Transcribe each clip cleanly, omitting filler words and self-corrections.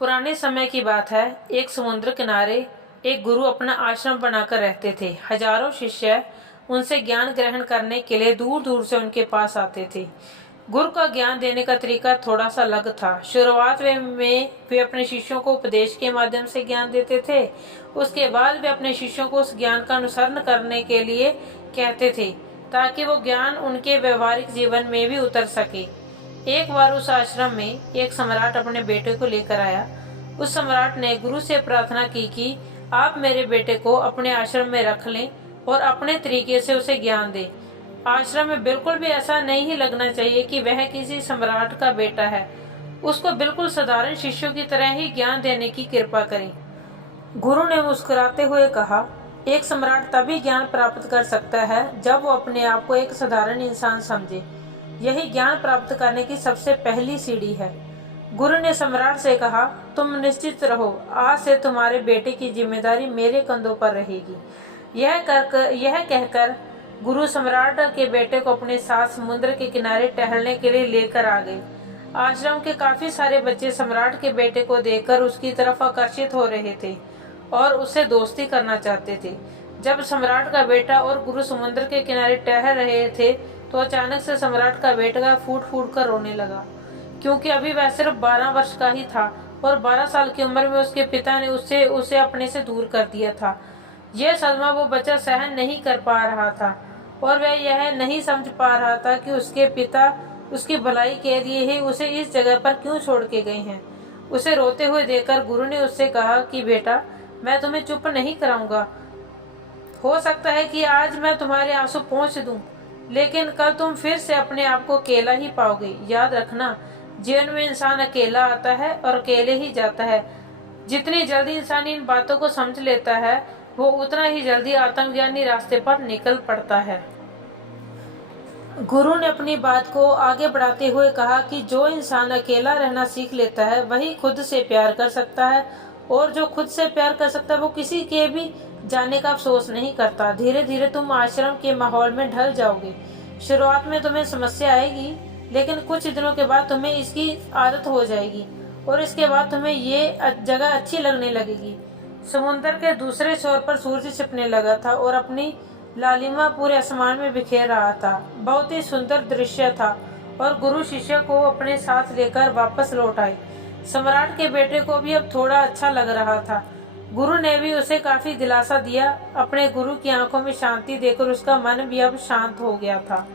पुराने समय की बात है। एक समुद्र किनारे एक गुरु अपना आश्रम बनाकर रहते थे। हजारों शिष्य उनसे ज्ञान ग्रहण करने के लिए दूर दूर से उनके पास आते थे। गुरु का ज्ञान देने का तरीका थोड़ा सा अलग था। शुरुआत में वे अपने शिष्यों को उपदेश के माध्यम से ज्ञान देते थे। उसके बाद वे अपने शिष्यों को उस ज्ञान का अनुसरण करने के लिए कहते थे, ताकि वो ज्ञान उनके व्यवहारिक जीवन में भी उतर सके। एक बार उस आश्रम में एक सम्राट अपने बेटे को लेकर आया। उस सम्राट ने गुरु से प्रार्थना की कि आप मेरे बेटे को अपने आश्रम में रख लें और अपने तरीके से उसे ज्ञान दें। आश्रम में बिल्कुल भी ऐसा नहीं ही लगना चाहिए कि वह किसी सम्राट का बेटा है। उसको बिल्कुल साधारण शिष्यों की तरह ही ज्ञान देने की कृपा करें। गुरु ने मुस्कुराते हुए कहा, एक सम्राट तभी ज्ञान प्राप्त कर सकता है जब वो अपने आप को एक साधारण इंसान समझे। यही ज्ञान प्राप्त करने की सबसे पहली सीढ़ी है। गुरु ने सम्राट से कहा, तुम निश्चित रहो, आज से तुम्हारे बेटे की जिम्मेदारी मेरे कंधों पर रहेगी। यह कहकर गुरु सम्राट के बेटे को अपने साथ समुद्र के किनारे टहलने के लिए लेकर आ गए। आश्रम के काफी सारे बच्चे सम्राट के बेटे को देखकर उसकी तरफ आकर्षित हो रहे थे और उससे दोस्ती करना चाहते थे। जब सम्राट का बेटा और गुरु समुद्र के किनारे टहल रहे थे तो अचानक से सम्राट का बेटा फूट फूट कर रोने लगा, क्योंकि अभी वह सिर्फ 12 वर्ष का ही था और 12 साल की उम्र में उसके पिता ने उसे अपने से दूर कर दिया था। यह सदमा वो बच्चा सहन नहीं कर पा रहा था और वह यह नहीं समझ पा रहा था कि उसके पिता उसकी भलाई के लिए ही उसे इस जगह पर क्यों छोड़ के गए हैं। उसे रोते हुए देखकर गुरु ने उससे कहा कि बेटा, मैं तुम्हें चुप नहीं कराऊंगा। हो सकता है कि आज मैं तुम्हारे आंसू पोंछ दूं, लेकिन कल तुम फिर से अपने आप को अकेला ही पाओगे। याद रखना, जीवन में इंसान अकेला आता है और अकेले ही जाता है। जितनी जल्दी इंसान इन बातों को समझ लेता है, वो उतना ही जल्दी आत्मज्ञानी रास्ते पर निकल पड़ता है। गुरु ने अपनी बात को आगे बढ़ाते हुए कहा कि जो इंसान अकेला रहना सीख लेता है वही खुद से प्यार कर सकता है, और जो खुद से प्यार कर सकता है वो किसी के भी जाने का अफसोस नहीं करता। धीरे धीरे तुम आश्रम के माहौल में ढल जाओगे। शुरुआत में तुम्हें समस्या आएगी, लेकिन कुछ दिनों के बाद तुम्हें इसकी आदत हो जाएगी और इसके बाद तुम्हें ये जगह अच्छी लगने लगेगी। समुद्र के दूसरे छोर पर सूरज छिपने लगा था और अपनी लालिमा पूरे आसमान में बिखेर रहा था। बहुत ही सुंदर दृश्य था और गुरु शिष्य को अपने साथ लेकर वापस लौट आए। सम्राट के बेटे को भी अब थोड़ा अच्छा लग रहा था। गुरु ने भी उसे काफी दिलासा दिया। अपने गुरु की आंखों में शांति देखकर उसका मन भी अब शांत हो गया था।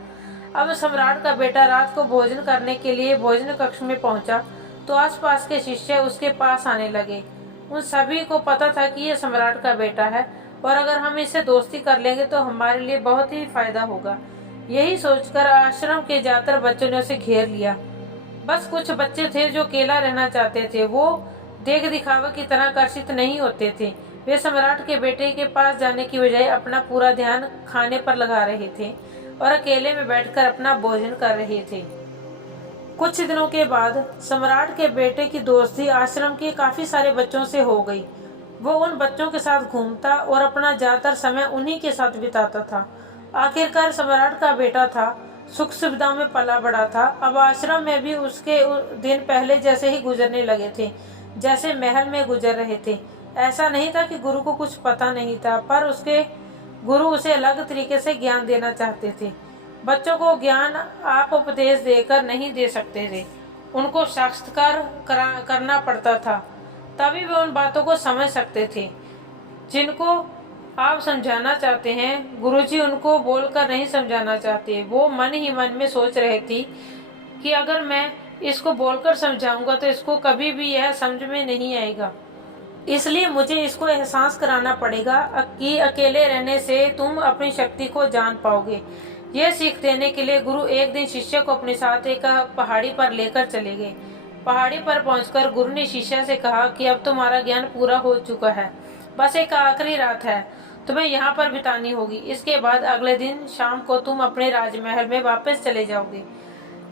अब सम्राट का बेटा रात को भोजन करने के लिए भोजन कक्ष में पहुंचा तो आसपास के शिष्य उसके पास आने लगे। उन सभी को पता था कि यह सम्राट का बेटा है और अगर हम इससे दोस्ती कर लेंगे तो हमारे लिए बहुत ही फायदा होगा। यही सोचकर आश्रम के ज्यादातर बच्चों ने उसे घेर लिया। बस कुछ बच्चे थे जो अकेला रहना चाहते थे। वो देख दिखावे की तरह आकर्षित नहीं होते थे। वे सम्राट के बेटे के पास जाने की बजाय अपना पूरा ध्यान खाने पर लगा रहे थे और अकेले में बैठकर अपना भोजन कर रहे थे। कुछ दिनों के बाद सम्राट के बेटे की दोस्ती आश्रम के काफी सारे बच्चों से हो गई। वो उन बच्चों के साथ घूमता और अपना ज्यादातर समय उन्हीं के साथ बिताता था। आखिरकार सम्राट का बेटा था, सुख सुविधा में पला बड़ा था। अब आश्रम में भी उसके दिन पहले जैसे ही गुजरने लगे थे, जैसे महल में गुजर रहे थे। ऐसा नहीं था कि गुरु को कुछ पता नहीं था, पर उसके गुरु उसे अलग तरीके से ज्ञान देना चाहते थे। बच्चों को ज्ञान आप उपदेश देकर नहीं दे सकते थे, उनको साक्षात्कार करना पड़ता था, तभी वे उन बातों को समझ सकते थे जिनको आप समझाना चाहते हैं। गुरुजी उनको बोलकर नहीं समझाना चाहते। वो मन ही मन में सोच रहे थी कि अगर मैं इसको बोलकर समझाऊंगा तो इसको कभी भी यह समझ में नहीं आएगा, इसलिए मुझे इसको एहसास कराना पड़ेगा कि अकेले रहने से तुम अपनी शक्ति को जान पाओगे। यह सीख देने के लिए गुरु एक दिन शिष्य को अपने साथ एक पहाड़ी पर लेकर चले गए। पहाड़ी पर पहुंचकर गुरु ने शिष्य से कहा कि अब तुम्हारा ज्ञान पूरा हो चुका है, बस एक आखिरी रात है तुम्हें यहाँ पर बितानी होगी। इसके बाद अगले दिन शाम को तुम अपने राजमहल में वापस चले जाओगे।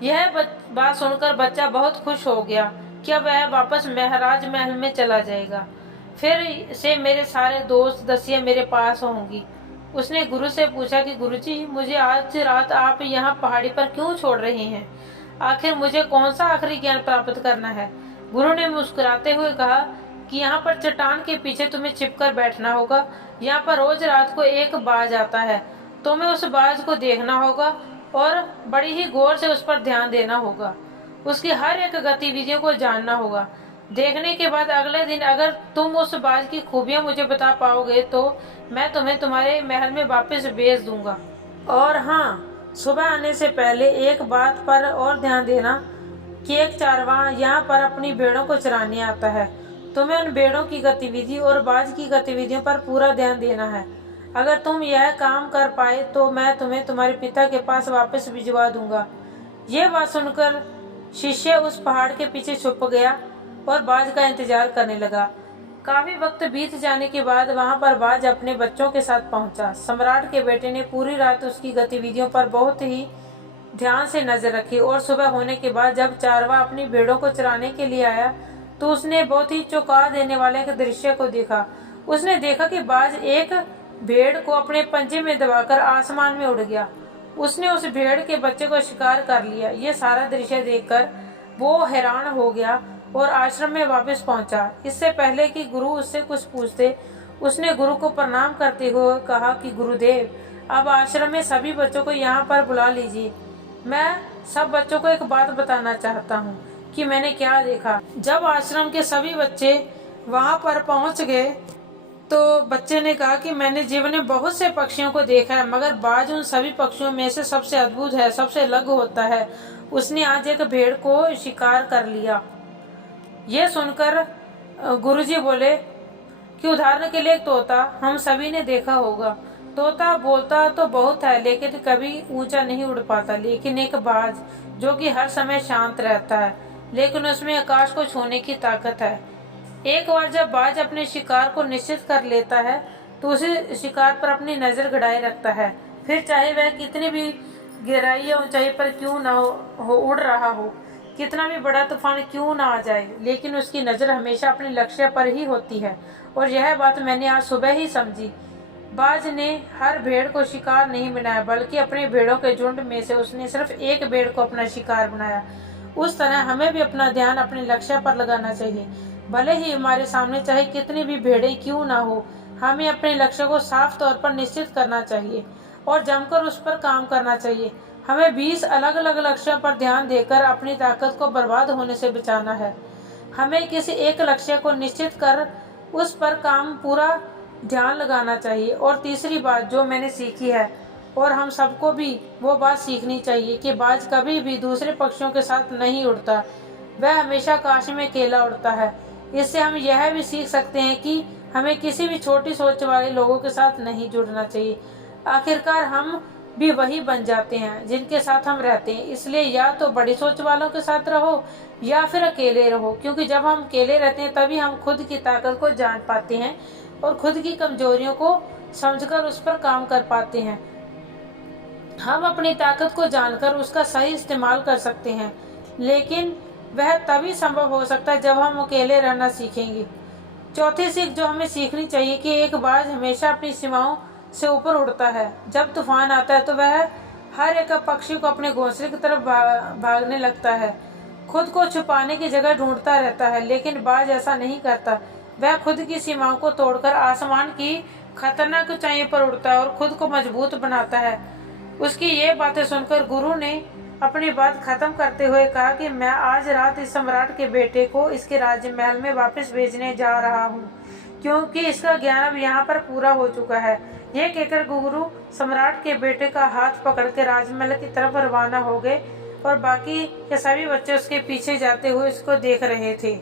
यह बात सुनकर बच्चा बहुत खुश हो गया कि अब वह वापस राजमहल में चला जाएगा। फिर से मेरे सारे दोस्त दसियां मेरे पास होंगी। उसने गुरु से पूछा कि गुरुजी, मुझे आज रात आप यहाँ पहाड़ी पर क्यों छोड़ रहे हैं? आखिर मुझे कौन सा आखिरी ज्ञान प्राप्त करना है? गुरु ने मुस्कुराते हुए कहा कि यहाँ पर चट्टान के पीछे तुम्हें छिपकर बैठना होगा। यहाँ पर रोज रात को एक बाज आता है, तुम्हें उस बाज को देखना होगा और बड़ी ही गौर से उस पर ध्यान देना होगा। उसकी हर एक गतिविधियों को जानना होगा। देखने के बाद अगले दिन अगर तुम उस बाज की खूबियां मुझे बता पाओगे तो मैं तुम्हें तुम्हारे महल में वापस भेज दूंगा। और हाँ, सुबह आने से पहले एक बात पर और ध्यान देना कि एक चारवाहा यहाँ पर अपनी भेड़ों को चराने आता है। तुम्हें उन भेड़ों की गतिविधि और बाज की गतिविधियों पर पूरा ध्यान देना है। अगर तुम यह काम कर पाए तो मैं तुम्हें तुम्हारे पिता के पास वापस भिजवा दूंगा। यह बात सुनकर शिष्य उस पहाड़ के पीछे छुप गया और बाज का इंतजार करने लगा। काफी वक्त बीत जाने के बाद वहां पर बाज अपने बच्चों के साथ पहुंचा। सम्राट के बेटे ने पूरी रात उसकी गतिविधियों पर बहुत ही ध्यान से नजर रखी और सुबह होने के बाद जब चारवाहा अपनी भेड़ों को चराने के लिए आया तो उसने बहुत ही चौंका देने वाले एक दृश्य को देखा। उसने देखा कि बाज एक भेड़ को अपने पंजे में दबाकर आसमान में उड़ गया। उसने उस भेड़ के बच्चे को शिकार कर लिया। ये सारा दृश्य देखकर वो हैरान हो गया और आश्रम में वापस पहुंचा। इससे पहले कि गुरु उससे कुछ पूछते, उसने गुरु को प्रणाम करते हुए कहा कि गुरुदेव, अब आश्रम में सभी बच्चों को यहाँ पर बुला लीजिए। मैं सब बच्चों को एक बात बताना चाहता हूँ कि मैंने क्या देखा। जब आश्रम के सभी बच्चे वहाँ पर पहुँच गए तो बच्चे ने कहा कि मैंने जीवन में बहुत से पक्षियों को देखा है, मगर बाज उन सभी पक्षियों में से सबसे अद्भुत है, सबसे अलग होता है। उसने आज एक भेड़ को शिकार कर लिया। यह सुनकर गुरुजी बोले कि उदाहरण के लिए एक तोता हम सभी ने देखा होगा। तोता बोलता तो बहुत है लेकिन कभी ऊंचा नहीं उड़ पाता, लेकिन एक बाज जो कि हर समय शांत रहता है लेकिन उसमें आकाश को छूने की ताकत है। एक बार जब बाज अपने शिकार को निश्चित कर लेता है तो उसे शिकार पर अपनी नजर गड़ाए रखता है। फिर चाहे वह कितनी भी गहराई या ऊंचाई पर क्यों ना हो उड़ रहा हो, कितना भी बड़ा तूफान क्यों ना आ जाए, लेकिन उसकी नजर हमेशा अपने लक्ष्य पर ही होती है। और यह बात मैंने आज सुबह ही समझी। बाज ने हर भेड़ को शिकार नहीं बनाया, बल्कि अपने भेड़ों के झुंड में से उसने सिर्फ एक भेड़ को अपना शिकार बनाया। उस तरह हमें भी अपना ध्यान अपने लक्ष्य पर लगाना चाहिए। भले ही हमारे सामने चाहे कितनी भी भेड़ें क्यों ना हो, हमें अपने लक्ष्य को साफ तौर पर निश्चित करना चाहिए और जमकर उस पर काम करना चाहिए। हमें 20 अलग अलग लक्ष्यों पर ध्यान देकर अपनी ताकत को बर्बाद होने से बचाना है। हमें किसी एक लक्ष्य को निश्चित कर उस पर काम पूरा ध्यान लगाना चाहिए। और तीसरी बात जो मैंने सीखी है और हम सबको भी वो बात सीखनी चाहिए कि बाज कभी भी दूसरे पक्षियों के साथ नहीं उड़ता, वह हमेशा आकाश में अकेला उड़ता है। इससे हम यह भी सीख सकते हैं कि हमें किसी भी छोटी सोच वाले लोगों के साथ नहीं जुड़ना चाहिए। आखिरकार हम भी वही बन जाते हैं जिनके साथ हम रहते हैं। इसलिए या तो बड़ी सोच वालों के साथ रहो या फिर अकेले रहो, क्योंकि जब हम अकेले रहते हैं तभी हम खुद की ताकत को जान पाते हैं और खुद की कमजोरियों को समझकर उस पर काम कर पाते हैं। हम अपनी ताकत को जानकर उसका सही इस्तेमाल कर सकते हैं, लेकिन वह तभी संभव हो सकता है जब हम अकेले रहना सीखेंगे। चौथी सीख जो हमें सीखनी चाहिए कि एक बाज हमेशा अपनी सीमाओं से ऊपर उड़ता है। जब तूफान आता है तो वह हर एक पक्षी को अपने घोंसले की तरफ भागने लगता है, खुद को छुपाने की जगह ढूंढता रहता है। लेकिन बाज ऐसा नहीं करता, वह खुद की सीमाओं को तोड़कर आसमान की खतरनाक ऊंचाइयों पर उड़ता है और खुद को मजबूत बनाता है। उसकी ये बातें सुनकर गुरु ने अपनी बात खत्म करते हुए कहा कि मैं आज रात इस सम्राट के बेटे को इसके राज्य महल में वापस भेजने जा रहा हूँ, क्योंकि इसका ज्ञान अब यहाँ पर पूरा हो चुका है। यह कहकर गुरु सम्राट के बेटे का हाथ पकड़ के राजमहल की तरफ रवाना हो गए और बाकी के सभी बच्चे उसके पीछे जाते हुए उसको देख रहे थे।